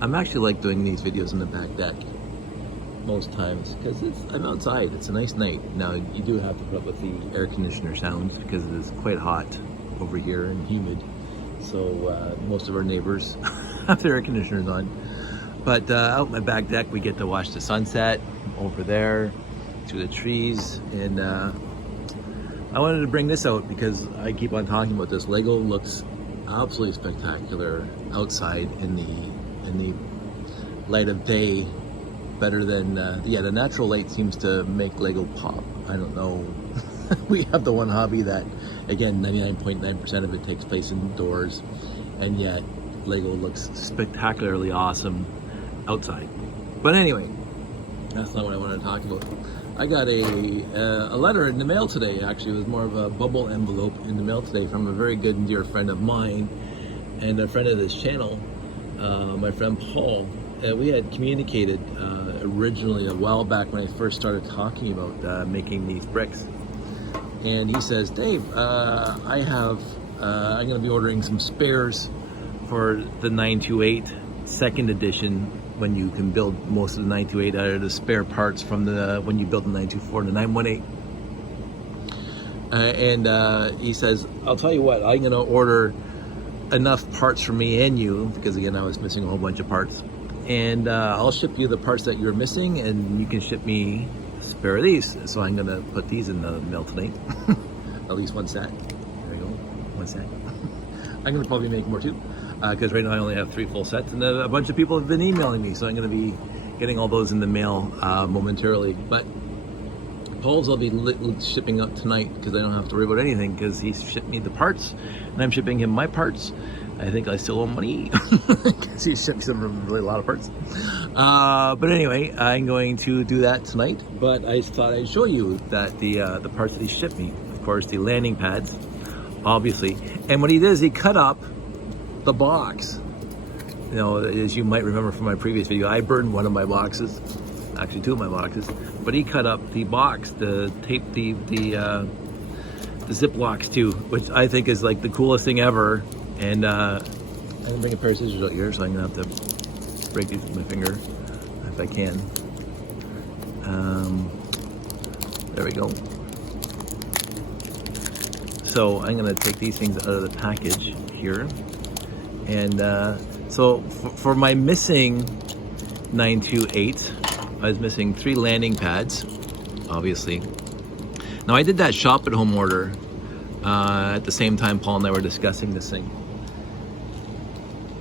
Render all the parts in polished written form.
I'm actually like doing these videos in the back deck most times because I'm outside. It's a nice night. Now you do have to put up with the air conditioner sounds because it is quite hot over here and humid. So most of our neighbors have their air conditioners on. But out my back deck, we get to watch the sunset over there through the trees. And I wanted to bring this out because I keep on talking about this. Lego looks absolutely spectacular outside in the light of day, better than the natural light seems to make Lego pop. I don't know. We have the one hobby that, again, 99.9% of it takes place indoors, and yet Lego looks spectacularly awesome outside. But anyway, that's not what I wanted to talk about. I got a letter in the mail today. Actually, it was more of a bubble envelope in the mail today from a very good and dear friend of mine and a friend of this channel, my friend Paul. We had communicated originally a while back when I first started talking about making these bricks. And he says, Dave, I'm going to be ordering some spares for the 928 second edition, when you can build most of the 928 out of the spare parts from when you build the 924 and the 918. He says, I'll tell you what, I'm going to order enough parts for me and you, because again, I was missing a whole bunch of parts. And I'll ship you the parts that you're missing, and you can ship me a spare of these. So I'm going to put these in the mail tonight. At least one set. There we go, one set. I'm going to probably make more too, because right now I only have 3 full sets, and a bunch of people have been emailing me, so I'm going to be getting all those in the mail momentarily. But Paul's will be shipping up tonight because I don't have to worry about anything, because he shipped me the parts and I'm shipping him my parts. I think I still owe money because he shipped some really a lot of parts. But anyway, I'm going to do that tonight. But I just thought I'd show you that the parts that he shipped me. Of course, the landing pads, obviously. And what he did is he cut up the box. You know, as you might remember from my previous video, I burned one of my boxes, actually 2 of my boxes. But he cut up the box to tape the Ziplocs to, which I think is like the coolest thing ever. And I'm gonna bring a pair of scissors out here, so I'm gonna have to break these with my finger if I can. There we go. So I'm gonna take these things out of the package here. And so for my missing 928, I was missing 3 landing pads, obviously. Now I did that shop at home order at the same time Paul and I were discussing this thing.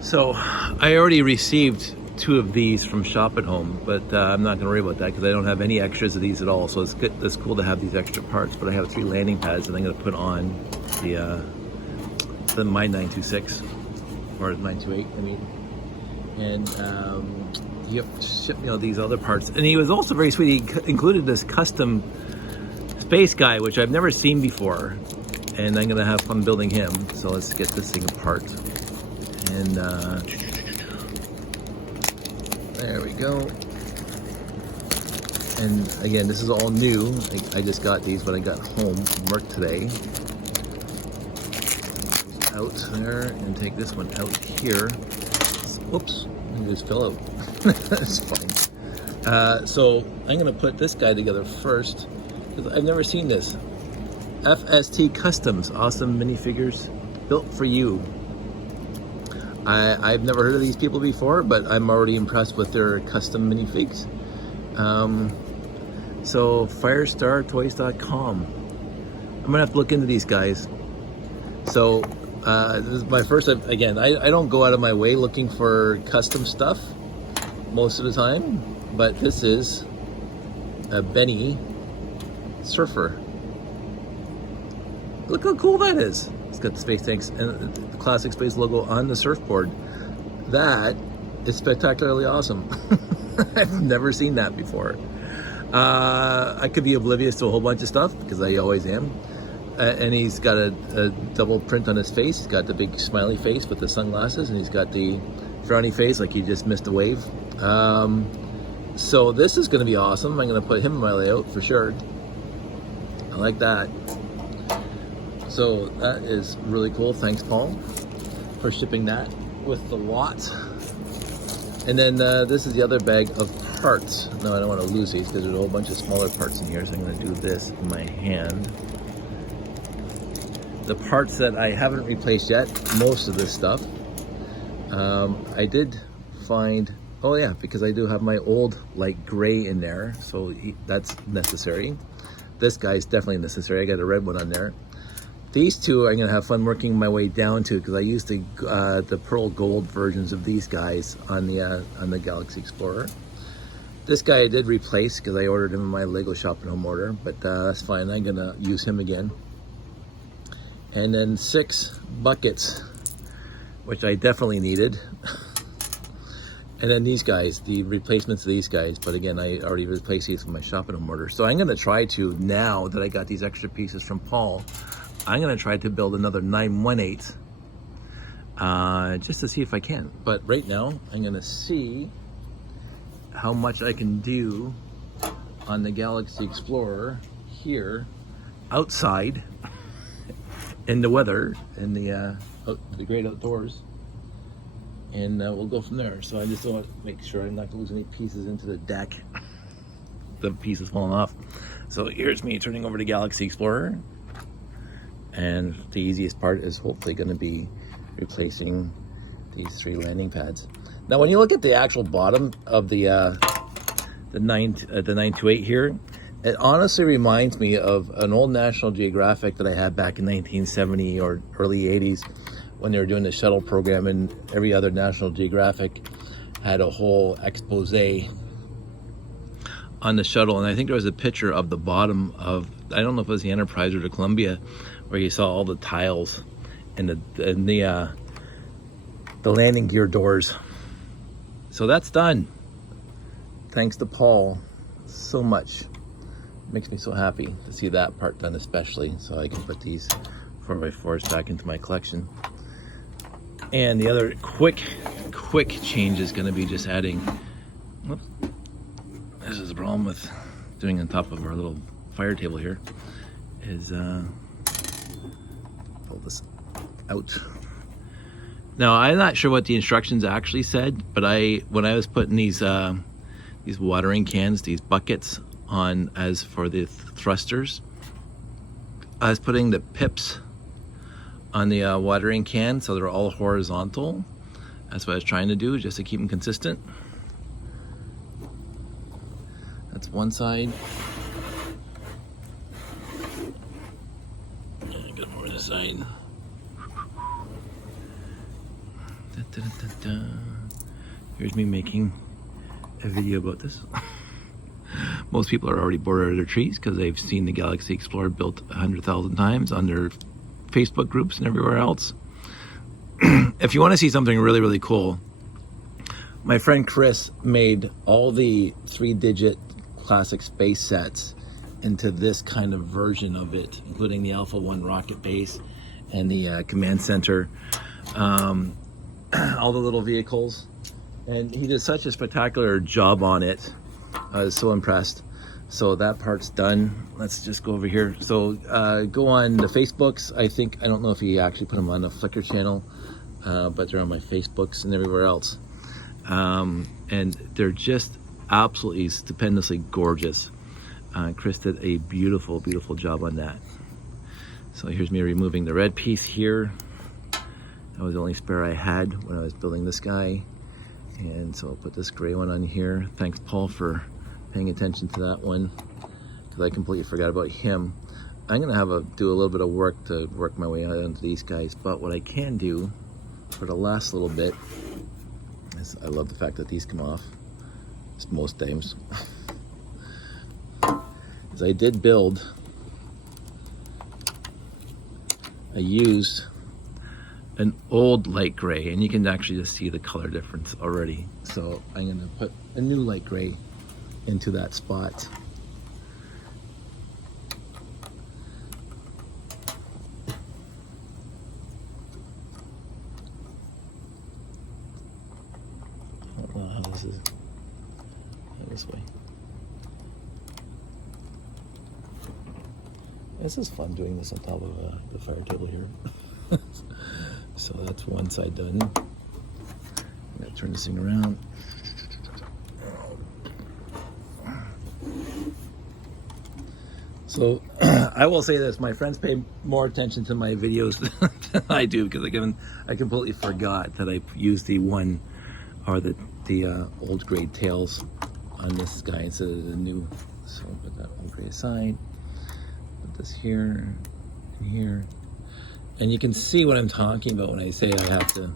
So I already received 2 of these from Shop at Home, but I'm not going to worry about that because I don't have any extras of these at all. So it's good. It's cool to have these extra parts. But I have 3 landing pads that I'm going to put on my 926 or 928. I mean, and he shipped me all these other parts. And he was also very sweet. He included this custom space guy, which I've never seen before, and I'm going to have fun building him. So let's get this thing apart. And there we go. And again, this is all new. I just got these when I got home from work today. Out there, and take this one out here. Oops, it just fell out. That's fine. So I'm gonna put this guy together first, because I've never seen this. FST Customs, awesome minifigures built for you. I've never heard of these people before, but I'm already impressed with their custom minifigs. So firestartoys.com. I'm gonna have to look into these guys. So this is my first, again, I don't go out of my way looking for custom stuff most of the time, but this is a Benny surfer. Look how cool that is. It's got the space tanks and the classic space logo on the surfboard. That is spectacularly awesome. I've never seen that before. I could be oblivious to a whole bunch of stuff because I always am. And he's got a double print on his face. He's got the big smiley face with the sunglasses, and he's got the frowny face like he just missed a wave. So this is going to be awesome. I'm going to put him in my layout for sure. I like that. So that is really cool. Thanks, Paul, for shipping that with the lot. And then this is the other bag of parts. No, I don't want to lose these because there's a whole bunch of smaller parts in here. So I'm going to do this in my hand. The parts that I haven't replaced yet, most of this stuff, I did find, oh yeah, because I do have my old light gray in there, so that's necessary. This guy's definitely necessary. I got a red one on there. These two I'm gonna have fun working my way down to because I used the pearl gold versions of these guys on the Galaxy Explorer. This guy I did replace because I ordered him in my Lego Shop and Home order, but that's fine. I'm gonna use him again. And then 6 buckets, which I definitely needed. And then these guys, the replacements of these guys, but again, I already replaced these from my Shop and Home order. So I'm gonna try to, now that I got these extra pieces from Paul, I'm gonna try to build another 918 just to see if I can. But right now, I'm gonna see how much I can do on the Galaxy Explorer here, outside, in the weather, in the great outdoors. And we'll go from there. So I just want to make sure I'm not going to lose any pieces into the deck. The pieces falling off. So here's me turning over to Galaxy Explorer. And the easiest part is hopefully going to be replacing these 3 landing pads. Now when you look at the actual bottom of the 928 here, it honestly reminds me of an old National Geographic that I had back in 1970 or early 80s when they were doing the shuttle program, and every other National Geographic had a whole expose on the shuttle. And I think there was a picture of the bottom of, I don't know if it was the Enterprise or the Columbia, where you saw all the tiles and the landing gear doors. So that's done. Thanks to Paul so much. Makes me so happy to see that part done, especially so I can put these 4x4s back into my collection. And the other quick change is going to be just adding, whoops, this is the problem with doing on top of our little fire table here, is pull this out. Now I'm not sure what the instructions actually said, but when I was putting these watering cans, these buckets on as for the thrusters, I was putting the pips on the watering can so they're all horizontal. That's what I was trying to do, just to keep them consistent. That's one side. And get more on this side. Da, da, da, da. Here's me making a video about this. Most people are already bored out of their trees because they've seen the Galaxy Explorer built 100,000 times on their Facebook groups and everywhere else. If you want to see something really, really cool, my friend Chris made all the 3-digit classic space sets into this kind of version of it, including the Alpha 1 rocket base and the command center, all the little vehicles. And he did such a spectacular job on it. I was so impressed. So that part's done. Let's just go over here. So go on the Facebooks. I don't know if he actually put them on the Flickr channel, but they're on my Facebooks and everywhere else. And they're just absolutely stupendously gorgeous. Chris did a beautiful, beautiful job on that. So here's me removing the red piece here. That was the only spare I had when I was building this guy. And so I'll put this gray one on here. Thanks, Paul, for paying attention to that one, because I completely forgot about him. I'm gonna do a little bit of work to work my way out onto these guys, but what I can do for the last little bit is, I love the fact that these come off, it's most times, is I did build, I used an old light gray, and you can actually just see the color difference already. So I'm gonna put a new light gray into that spot. I don't know how this is. This way. This is fun doing this on top of the fire table here. So that's one side done. I'm gotta turn this thing around. So I will say this, my friends pay more attention to my videos than I do, because I completely forgot that I used the one, or the old grade tails on this guy instead of the new. So put that old gray aside, put this here and here. And you can see what I'm talking about when I say I have to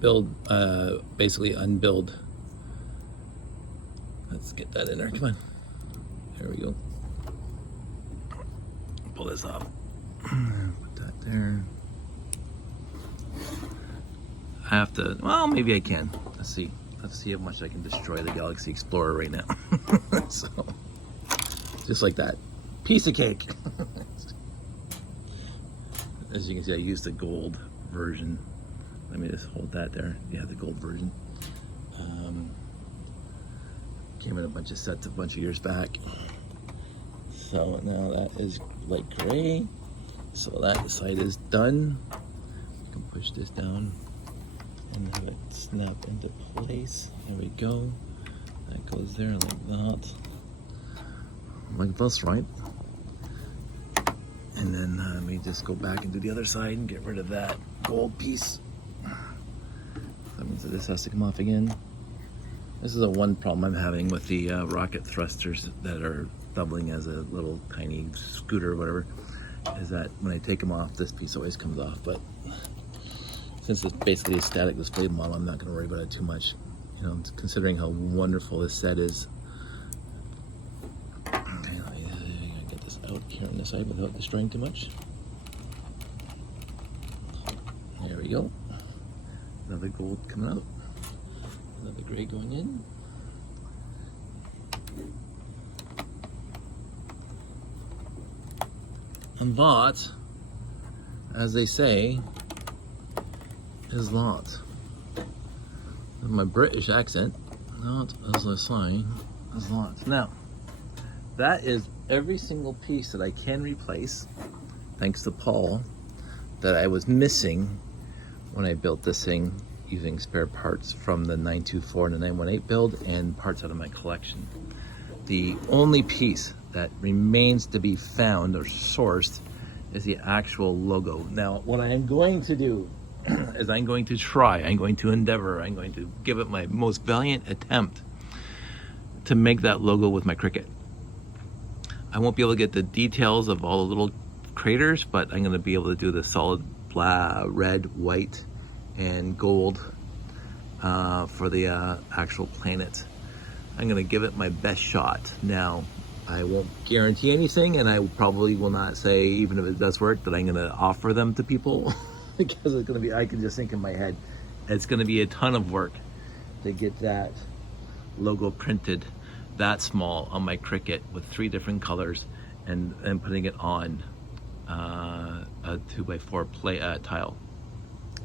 build, basically unbuild. Let's get that in there, come on. There we go. Pull this off. Put that there. I have to, well, maybe I can. Let's see how much I can destroy the Galaxy Explorer right now. So, just like that. Piece of cake. As you can see, I used the gold version. Let me just hold that there. Yeah, the gold version. Came in a bunch of sets a bunch of years back. So now that is light gray. So that side is done. You can push this down and have it snap into place. There we go. That goes there like that. Like this, right? And then let me just go back and do the other side and get rid of that gold piece. That means that this has to come off again. This is one problem I'm having with the rocket thrusters that are doubling as a little tiny scooter or whatever, is that when I take them off, this piece always comes off. But since it's basically a static display model, I'm not going to worry about it too much. You know, considering how wonderful this set is. Okay, let me get this out here on this side without destroying too much. There we go. Another gold coming out. Another gray going in. And that, as they say, is that. In my British accent, that, as they say, is that. Now, that is every single piece that I can replace, thanks to Paul, that I was missing when I built this thing using spare parts from the 924 and the 918 build and parts out of my collection. The only piece that remains to be found or sourced is the actual logo. Now, what I am going to do is I'm going to endeavor, I'm going to give it my most valiant attempt to make that logo with my Cricut. I won't be able to get the details of all the little craters, but I'm going to be able to do the solid red, white, and gold for the actual planet. I'm going to give it my best shot. Now, I won't guarantee anything, and I probably will not say, even if it does work, that I'm going to offer them to people because it's going to be, I can just think in my head, it's going to be a ton of work to get that logo printed that small on my Cricut with 3 different colors and putting it on a 2x4 tile.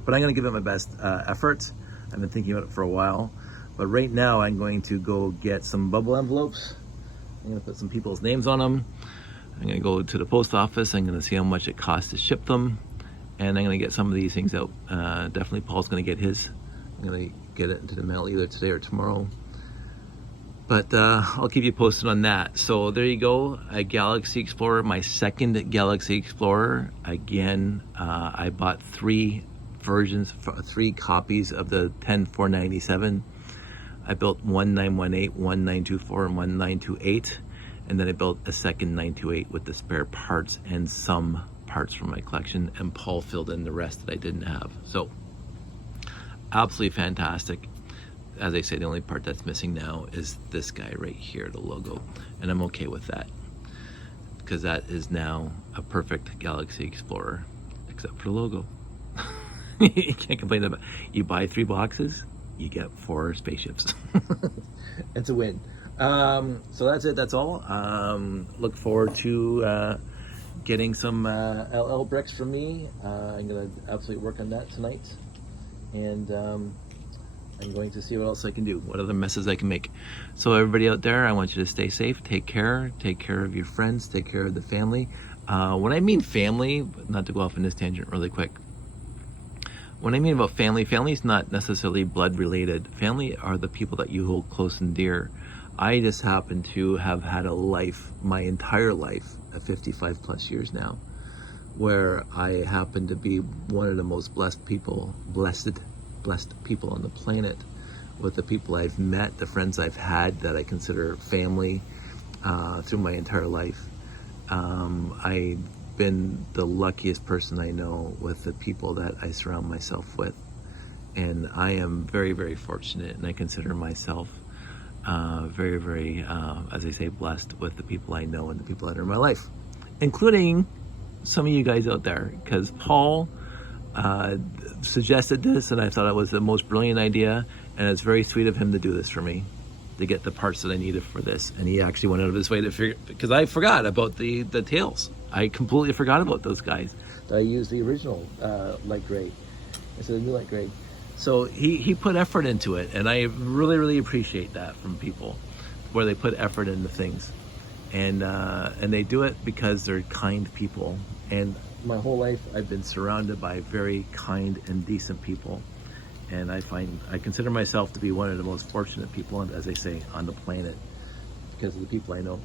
But I'm going to give it my best effort. I've been thinking about it for a while. But right now I'm going to go get some bubble envelopes. I'm going to put some people's names on them. I'm going to go to the post office. I'm going to see how much it costs to ship them. And I'm going to get some of these things out. Definitely Paul's going to get his. I'm going to get it into the mail either today or tomorrow. But I'll keep you posted on that. So there you go, a Galaxy Explorer, my second Galaxy Explorer. Again, I bought 3 versions, 3 copies of the 10497. I built one 918, one 924, and one 928. And then I built a second 928 with the spare parts and some parts from my collection. And Paul filled in the rest that I didn't have. So, absolutely fantastic. As I say, the only part that's missing now is this guy right here, the logo. And I'm okay with that, because that is now a perfect Galaxy Explorer, except for the logo. You can't complain about it. You buy 3 boxes, you get 4 spaceships. It's a win. So that's it, that's all. Look forward to getting some LL bricks from me. I'm gonna absolutely work on that tonight. And I'm going to see what else I can do, what other messes I can make. So everybody out there, I want you to stay safe, take care of your friends, take care of the family. When I mean family, not to go off on this tangent really quick, When I mean about family, family is not necessarily blood related. Family are the people that you hold close and dear. I just happen to have had a life, my entire life, at 55 plus years now, where I happen to be one of the most blessed people on the planet, with the people I've met, the friends I've had that I consider family through my entire life. I've been the luckiest person I know with the people that I surround myself with. And I am very, very fortunate, and I consider myself very, very, as I say, blessed with the people I know and the people that are in my life, including some of you guys out there, because Paul suggested this, and I thought it was the most brilliant idea, and it's very sweet of him to do this for me, to get the parts that I needed for this. And he actually went out of his way to figure, because I forgot about the tails. I completely forgot about those guys. I used the original light gray instead of the new light gray. So he put effort into it, and I really, really appreciate that from people, where they put effort into things. And they do it because they're kind people. And my whole life I've been surrounded by very kind and decent people. And I consider myself to be one of the most fortunate people, as I say, on the planet, because of the people I know.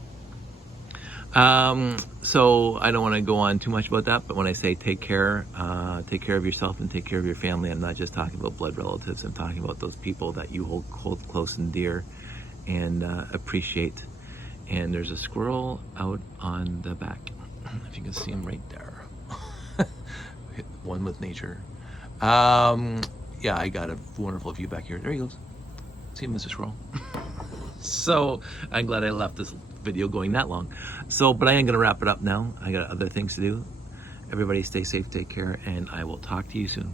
So I don't want to go on too much about that, but when I say take care of yourself and take care of your family, I'm not just talking about blood relatives. I'm talking about those people that you hold close and dear and appreciate. And there's a squirrel out on the back, if you can see him right there. One with nature. Yeah, I got a wonderful view back here. There he goes. See you, Mr. Squirrel. So I'm glad I left this video going that long. But I am gonna wrap it up now. I got other things to do. Everybody stay safe, take care, and I will talk to you soon.